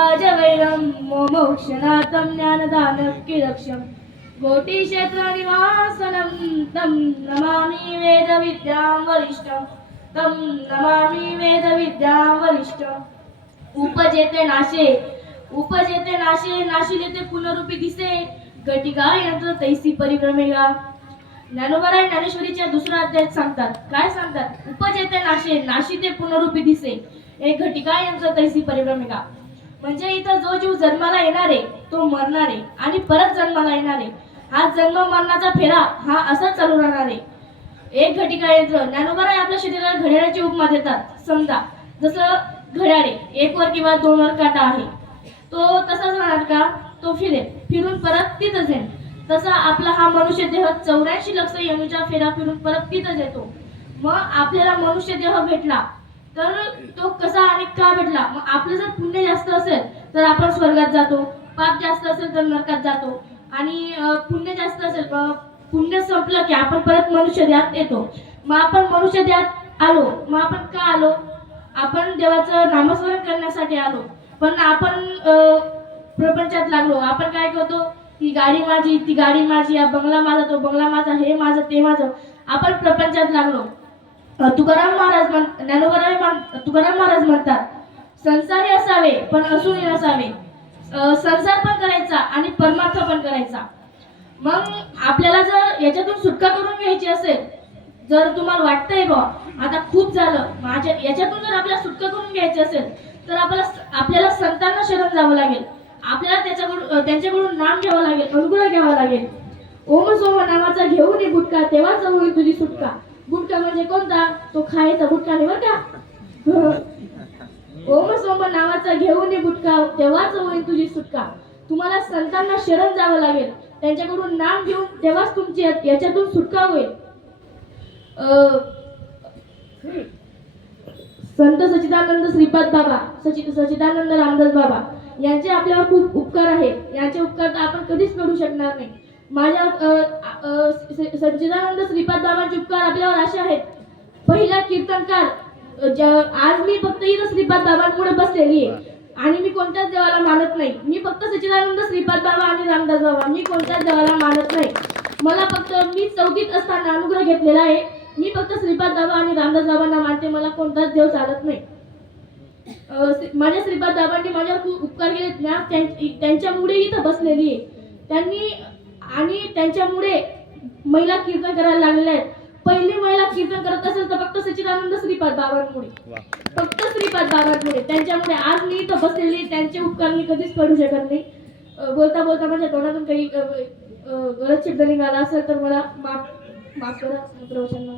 राजवैरं मोक्षनाथं ज्ञानदानकीरक्षं कोटिक्षेत्रनिवासनं तं नमामि वेदविद्यां वरिष्ठं तं नमामि वेदविद्यां वरिष्ठं उपजेते नाशे नाशिले पुनरुपी दिसे घटिका यंत्र तैसी परिभ्रमेगा. ज्ञानोबराय ज्ञानेश्वरीच्या दुसऱ्या अध्यायात सांगतात, काय सांगतात? उपजेते नाशे नाशिते पुनरुपी दिसे एक घटिका यंत्र तैसी परिभ्रमेगा. म्हणजे इथं जो जीव जन्माला येणार आहे तो मरणार आहे आणि परत जन्माला येणार आहे. हा जन्म मरणाचा फेरा हा असाच चालू राहणार आहे. एक घटिका यंत्र. ज्ञानोबराय आपल्या शरीराला घड्याळाची उपमा देतात. समजा जसं घड्याळे एक वर किंवा दोन वर काटा आहे, तो तसाच राहणार का? तो फिरून परत तिथंच येईल. तसा आपला हा मनुष्य देह 84 लक्ष यमुच्या फेरा फिरून परत तिथंच येतो. मग आपल्याला मनुष्य देह भेटला तर तो कसा आणि का भेटला? मग आपलं जर पुण्य जास्त असेल तर आपण स्वर्गात जातो, पाप जास्त असेल तर नरकात जातो. आणि पुण्य जास्त असेल, पुण्य संपलं की आपण परत मनुष्य देहात येतो. मग आपण मनुष्य देहात आलो, मग आपण का आलो? आपण देवाचं नामस्मरण करण्यासाठी आलो. पण आपण प्रपंचात लागलो. आपण काय करतो? ही गाडी माझी, ती गाडी माझी, हा बंगला माझा, तो बंगला माझा, हे माझं ते माझं. आपण प्रपंचात लागलो. तुकाराम महाराज म्हणतात, संसारी असावे पण असूनही नसावे. संसार पण करायचा आणि परमार्थ पण करायचा. मग आपल्याला जर याच्यातून सुटका करून घ्यायची असेल, जर तुम्हाला वाटतंय बा आता खूप झालं माझ्या याच्यातून, जर आपल्याला सुटका करून घ्यायची असेल तर आपल्याला संतांना शरण जावं लागेल. आपल्याला त्यांच्याकडून नाम घ्यावं लागेल, अनुग्रह घ्यावा लागेल. ओम सोम नावाचा घेऊन गुटका तेव्हाच होईल तुझी सुटका. गुटखा म्हणजे कोणता? तो खायचा गुटखा नाही बरं का. ओम सोम नावाचा घेऊन गुटखा तेव्हाच होईल तुझी सुटका. तुम्हाला संतांना शरण जावं लागेल, त्यांच्याकडून नाम घेऊन तेव्हाच तुमची याच्यातून सुटका होईल. संत सच्चिदानंद श्रीपाद बाबा, सच्चिदानंद रामदास बाबा यांचे आपल्यावर खूप उपकार आहेत. यांचे उपकार तर आपण कधीच फेडू शकणार नाही. माझ्या सच्चिदानंद श्रीपाद बाबांचे उपकार आपल्यावर असे आहेत. पहिला कीर्तनकार, आज मी फक्त इथं श्रीपाद बाबांपुढे बसलेली आहे आणि मी कोणत्याच देवाला मानत नाही. मी फक्त सच्चिदानंद श्रीपाद बाबा आणि रामदास बाबा, मी कोणत्याच देवाला मानत नाही. मला फक्त मी 4थीत असताना अनुग्रह घेतलेला आहे. मी फक्त श्रीपाद बाबा आणि रामदास बाबांना मानते. मला कोणताच देव चालत नाही. माझ्या श्रीपाद बाबांनी माझ्यावर खूप उपकार केले. त्यांच्यामुळे इथं बसलेली आहे त्यांनी. आणि त्यांच्यामुळे महिला कीर्तन करायला लागलेल्या आहेत. पहिली महिला कीर्तन करत असेल तर फक्त सच्चिदानंद श्रीपाद बाबांमुळे, फक्त श्रीपाद बाबांमुळे. त्यांच्यामुळे आज मी इथं बसलेली. त्यांचे उपकार मी कधीच करू शकत नाही. बोलता बोलता माझ्या तोंडातून काही गलत शब्द निघाला असेल तर मला माफ करा. प्रवचन